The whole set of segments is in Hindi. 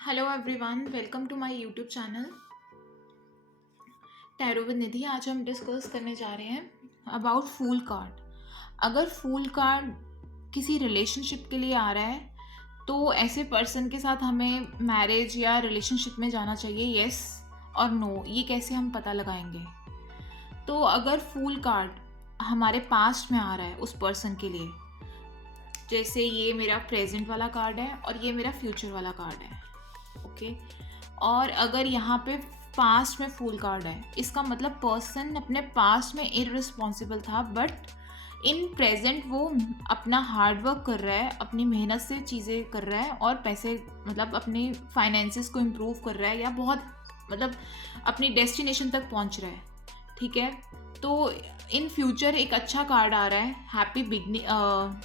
Hello everyone, welcome to my YouTube channel tarot with Nidhi. आज हम डिस्कस करने जा रहे हैं अबाउट फूल कार्ड। अगर फूल कार्ड किसी रिलेशनशिप के लिए आ रहा है तो ऐसे पर्सन के साथ हमें मैरिज या रिलेशनशिप में जाना चाहिए, यस और नो। ये कैसे हम पता लगाएंगे? तो अगर फूल कार्ड हमारे पास्ट में आ रहा है उस पर्सन के लिए, जैसे ये मेरा प्रेजेंट वाला कार्ड है और ये मेरा फ्यूचर वाला कार्ड है, ओके। और अगर यहाँ पे पास्ट में फूल कार्ड है, इसका मतलब पर्सन अपने पास्ट में इररिस्पॉन्सिबल था, बट इन प्रेजेंट वो अपना हार्ड वर्क कर रहा है, अपनी मेहनत से चीज़ें कर रहा है और पैसे मतलब अपने फाइनेंसेस को इम्प्रूव कर रहा है या बहुत मतलब अपनी डेस्टिनेशन तक पहुँच रहा है, ठीक है। तो इन फ्यूचर एक अच्छा कार्ड आ रहा है, हैप्पी बिगनिंग,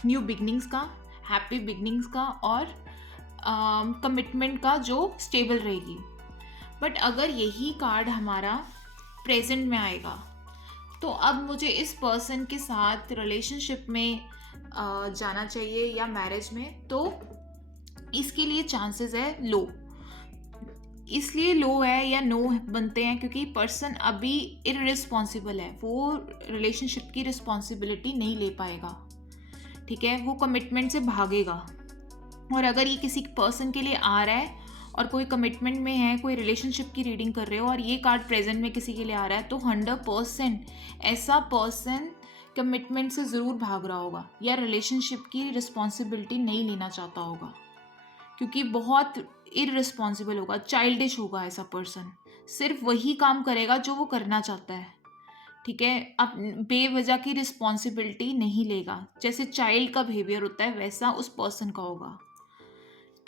न्यू बिगनिंग्स का, हैप्पी बिगनिंग्स का और कमिटमेंट का जो स्टेबल रहेगी। बट अगर यही कार्ड हमारा प्रेजेंट में आएगा तो अब मुझे इस पर्सन के साथ रिलेशनशिप में जाना चाहिए या मैरिज में, तो इसके लिए चांसेस है लो। इसलिए लो है या नो बनते हैं क्योंकि पर्सन अभी इररिस्पॉन्सिबल है, वो रिलेशनशिप की रिस्पॉन्सिबिलिटी नहीं ले पाएगा, ठीक है। वो कमिटमेंट से भागेगा। और अगर ये किसी पर्सन के लिए आ रहा है और कोई कमिटमेंट में है, कोई रिलेशनशिप की रीडिंग कर रहे हो और ये कार्ड प्रेजेंट में किसी के लिए आ रहा है, तो 100% ऐसा पर्सन कमिटमेंट से ज़रूर भाग रहा होगा या रिलेशनशिप की रिस्पॉन्सिबिलिटी नहीं लेना चाहता होगा, क्योंकि बहुत इररिस्पॉन्सिबल होगा, चाइल्डिश होगा। ऐसा पर्सन सिर्फ वही काम करेगा जो वो करना चाहता है, ठीक है। अब बेवजह की रिस्पॉन्सिबिलिटी नहीं लेगा। जैसे चाइल्ड का बिहेवियर होता है वैसा उस पर्सन का होगा।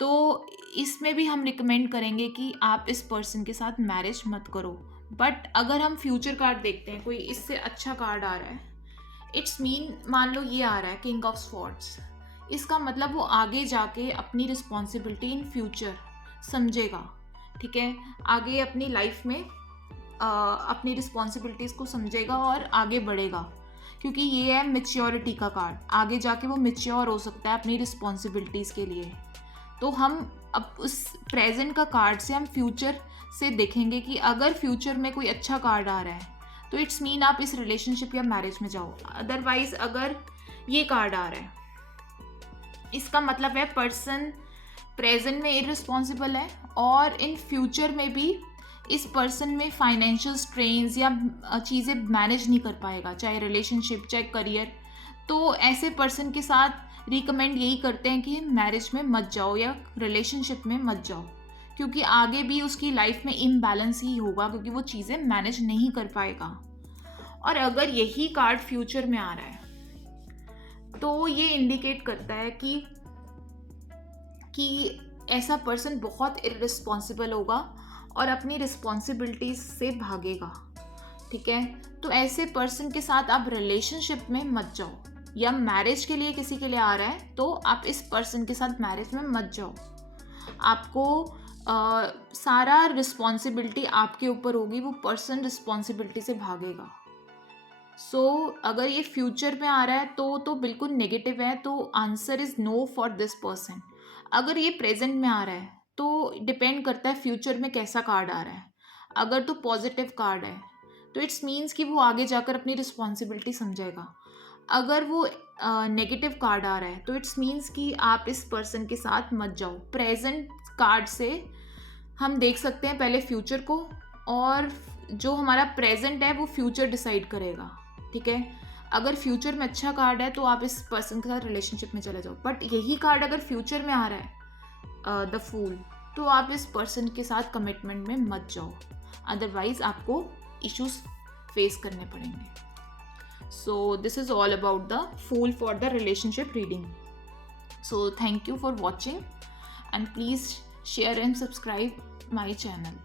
तो इसमें भी हम रिकमेंड करेंगे कि आप इस पर्सन के साथ मैरिज मत करो। बट अगर हम फ्यूचर कार्ड देखते हैं, कोई इससे अच्छा कार्ड आ रहा है, इट्स मीन, मान लो ये आ रहा है किंग ऑफ स्वॉर्ड्स, इसका मतलब वो आगे जाके अपनी रिस्पॉन्सिबिलिटी इन फ्यूचर समझेगा, ठीक है। आगे अपनी लाइफ में अपनी रिस्पॉन्सिबिलिटीज़ को समझेगा और आगे बढ़ेगा, क्योंकि ये है मेच्योरिटी का कार्ड। आगे जाके वो मेच्योर हो सकता है अपनी रिस्पॉन्सिबिलिटीज़ के लिए। तो हम अब उस प्रेजेंट का कार्ड से हम फ्यूचर से देखेंगे कि अगर फ्यूचर में कोई अच्छा कार्ड आ रहा है तो इट्स मीन आप इस रिलेशनशिप या मैरिज में जाओ। अदरवाइज अगर ये कार्ड आ रहा है, इसका मतलब है पर्सन प्रेजेंट में इररिस्पॉन्सिबल है और इन फ्यूचर में भी इस पर्सन में फाइनेंशियल स्ट्रेन्स या चीज़ें मैनेज नहीं कर पाएगा, चाहे रिलेशनशिप चाहे करियर। तो ऐसे पर्सन के साथ रिकमेंड यही करते हैं कि मैरिज में मत जाओ या रिलेशनशिप में मत जाओ, क्योंकि आगे भी उसकी लाइफ में इम्बैलेंस ही होगा, क्योंकि वो चीज़ें मैनेज नहीं कर पाएगा। और अगर यही कार्ड फ्यूचर में आ रहा है तो ये इंडिकेट करता है कि ऐसा पर्सन बहुत इररिस्पॉन्सिबल होगा और अपनी रिस्पॉन्सिबिलिटीज से भागेगा, ठीक है। तो ऐसे पर्सन के साथ आप रिलेशनशिप में मत जाओ, या मैरिज के लिए किसी के लिए आ रहा है तो आप इस पर्सन के साथ मैरिज में मत जाओ। आपको सारा रिस्पॉन्सिबिलिटी आपके ऊपर होगी, वो पर्सन रिस्पॉन्सिबिलिटी से भागेगा। सो अगर ये फ्यूचर में आ रहा है तो बिल्कुल नेगेटिव है, तो answer is no for this person. अगर ये प्रेजेंट में आ रहा है तो डिपेंड करता है फ्यूचर में कैसा कार्ड आ रहा है। अगर तो पॉजिटिव कार्ड है तो इट्स मीन्स कि वो आगे जाकर अपनी रिस्पॉन्सिबिलिटी समझेगा। अगर वो नेगेटिव कार्ड आ रहा है तो इट्स मीन्स कि आप इस पर्सन के साथ मत जाओ। प्रेजेंट कार्ड से हम देख सकते हैं पहले फ्यूचर को, और जो हमारा प्रेजेंट है वो फ्यूचर डिसाइड करेगा, ठीक है। अगर फ्यूचर में अच्छा कार्ड है तो आप इस पर्सन के साथ रिलेशनशिप में चले जाओ। बट यही कार्ड अगर फ्यूचर में आ रहा है, द फूल, तो आप इस पर्सन के साथ कमिटमेंट में मत जाओ, अदरवाइज आपको इश्यूज फेस करने पड़ेंगे। So this is all about the Fool for the relationship reading. So thank you for watching and please share and subscribe my channel.